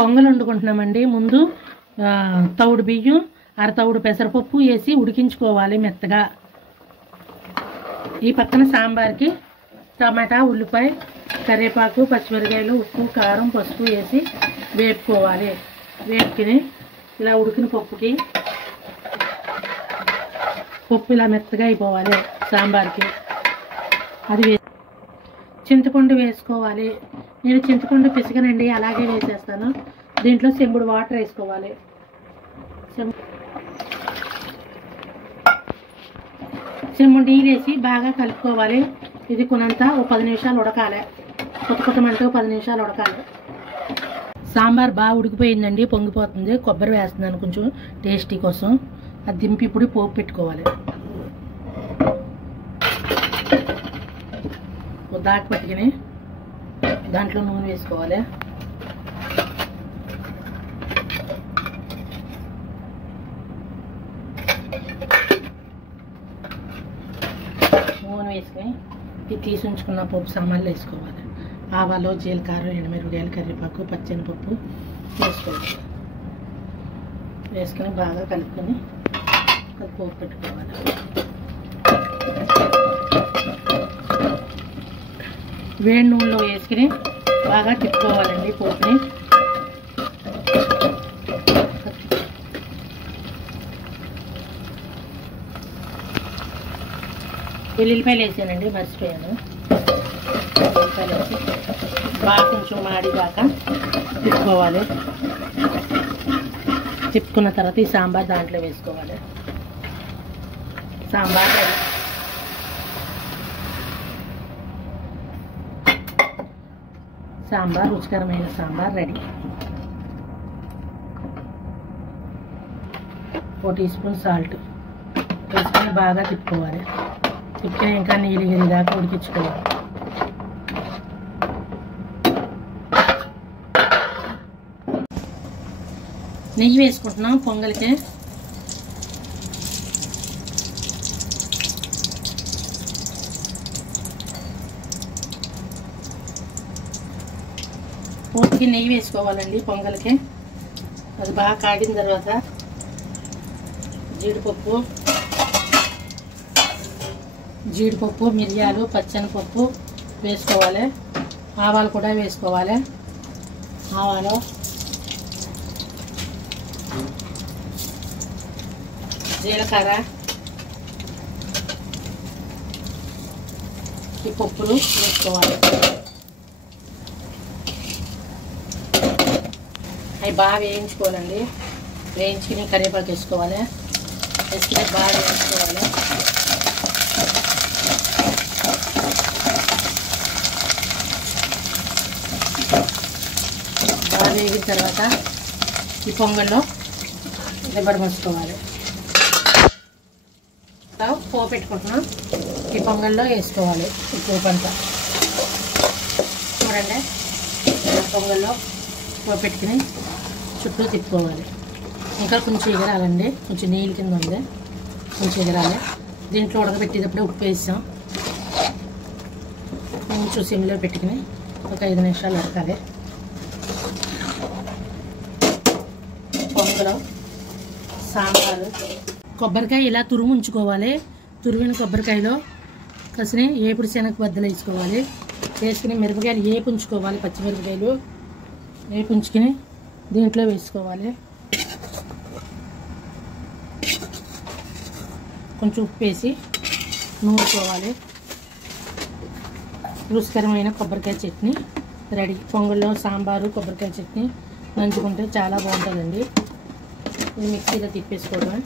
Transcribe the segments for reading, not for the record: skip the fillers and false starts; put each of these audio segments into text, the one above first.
పొంగల్ వండుకుంటున్నామండి. ముందు తౌడు బియ్యం అరతౌడు పెసరపప్పు వేసి ఉడికించుకోవాలి మెత్తగా. ఈ పక్కన సాంబార్కి టమాటా, ఉల్లిపాయ, కరివేపాకు, పచ్చిమిరకాయలు, ఉప్పు, కారం, పసుపు వేసి వేపుకోవాలి. వేపుకుని ఇలా ఉడికిన పప్పుకి పప్పు ఇలా మెత్తగా అయిపోవాలి. సాంబార్కి అది చింతపండు వేసుకోవాలి. నేను చింతపండు పిసకనండి, అలాగే వేసేస్తాను. దీంట్లో చెంబుడు వాటర్ వేసుకోవాలి. చెంబుడు నీళ్ళు వేసి బాగా కలుపుకోవాలి. ఇది కొనంత ఓ 10 నిమిషాలు ఉడకాలి. కొత్త మంట 10 నిమిషాలు ఉడకాలి. సాంబార్ బాగా ఉడికిపోయిందండి, పొంగిపోతుంది. కొబ్బరి వేస్తున్నాను కొంచెం టేస్టీ కోసం. అది దింపి ఇప్పుడు పోపు పెట్టుకోవాలి. దాటి పట్టుకుని దాంట్లో నూనె వేసుకోవాలి. నూనె వేసుకొని ఇది తీసి ఉంచుకున్న పప్పు సామాన్లు వేసుకోవాలి. ఆవాలు, జీలకర్ర, ఎండుమిరపకాయలు, కరివేపాకు, పచ్చెనపప్పు వేసుకోవాలి. వేసుకొని బాగా కలుపుకొని అది పోపు పెట్టుకోవాలి. వేడి నూనెలో వేసుకుని బాగా తిప్పుకోవాలండి పోపుని. వెల్లుల్లిపాయలు వేసానండి, మర్చిపోయాను. వెల్లుల్లిపాయలు వేసి బాగా కొంచెం మాడిదాకా తిప్పుకోవాలి. తిప్పుకున్న తర్వాత ఈ సాంబార్ దాంట్లో వేసుకోవాలి. సాంబార్ రుచికరమైన sambar ready. 1 teaspoon salt వేసుకొని బాగా తిప్పుకోవాలి. తిప్పుకొని ఇంకా నీళ్ళు దాకా ఉడికించుకోవాలి. నెయ్యి వేసుకుంటున్నాం పొంగల్కి. పూర్తికి నెయ్యి వేసుకోవాలండి పొంగల్కి. అది బాగా కాగిన తర్వాత జీడిపప్పు, మిరియాలు, పచ్చెనపప్పు వేసుకోవాలి. ఆవాలు కూడా వేసుకోవాలి. ఆవాలు, జీలకర్ర, ఈ పప్పులు వేసుకోవాలి. అవి బాగా వేయించుకోవాలండి. వేయించుకుని కరివేపాకు వేసుకోవాలి. వేసుకుని బాగా వేయించుకోవాలి. బాగా వేగిన తర్వాత ఈ పొంగల్లో నిబ్బరమోసుకోవాలి. పోపు పెట్టుకుంటున్నాం. ఈ పొంగల్లో వేసుకోవాలి ఈ పోపు అంతా. చూడండి, పొంగల్లో పోపు పెట్టుకుని చుట్టూ తిప్పుకోవాలి. ఇంకా కొంచెం ఎగరాలండి, కొంచెం నీళ్ళ కింద ఉంది, కొంచెం ఎగరాలి. దీంట్లో ఉడకబెట్టేటప్పుడే ఉప్పు వేసాం. కొంచెం సిమ్లో పెట్టుకుని ఒక 5 నిమిషాలు ఉడకాలి. పొంగలో సాంబారు, కొబ్బరికాయ ఇలా తురుము ఉంచుకోవాలి. తురిమిన కొబ్బరికాయలో కసిని ఏపుడు శనగ బద్దలు వేసుకోవాలి. వేసుకుని మిరపకాయలు ఉంచుకోవాలి. పచ్చిమిరపకాయలు ఉంచుకుని దీంట్లో వేసుకోవాలి. కొంచెం ఉప్పు వేసి నూరుకోవాలి. రుచికరమైన కొబ్బరికాయ చట్నీ రెడీ. పొంగల్లో సాంబారు, కొబ్బరికాయ చట్నీ నంచుకుంటే చాలా బాగుంటుందండి. ఇది మిక్సీలో తిప్పేసుకోవడం.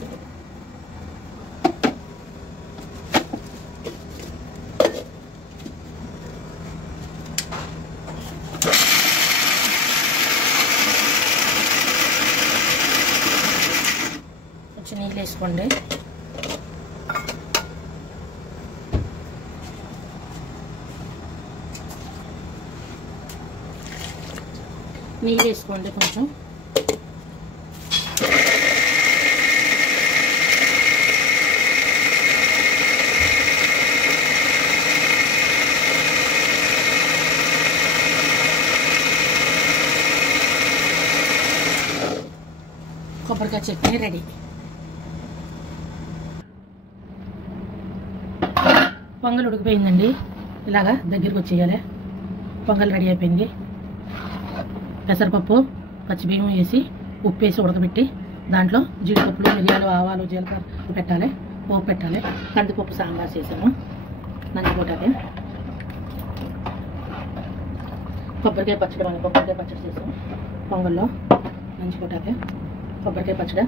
కొంచెం నీళ్ళు వేసుకోండి. నీళ్ళు వేసుకోండి కొంచెం. కొబ్బరికాయ చట్నీ రెడీ. పొంగల్ ఉడికిపోయిందండి. ఇలాగా దగ్గరికి వచ్చేయాలి. పొంగల్ రెడీ అయిపోయింది. పెసరపప్పు పచ్చిబియ్యం వేసి ఉప్పు వేసి ఉడకబెట్టి దాంట్లో జీడిపప్పులు మిరియాలు ఆవాలు జీలకర్ర పెట్టాలి, పోపు పెట్టాలి. కందిపప్పు సాంబార్ చేసాము. నంచుకోవటానికి కొబ్బరికాయ పచ్చడి చేసాము. పొంగల్లో నంచుకోవటానికి కొబ్బరికాయ పచ్చడి.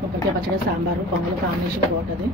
కొబ్బరికాయ పచ్చడి సాంబారు పొంగల్ కాంబినేషన్ బాగుంటుంది.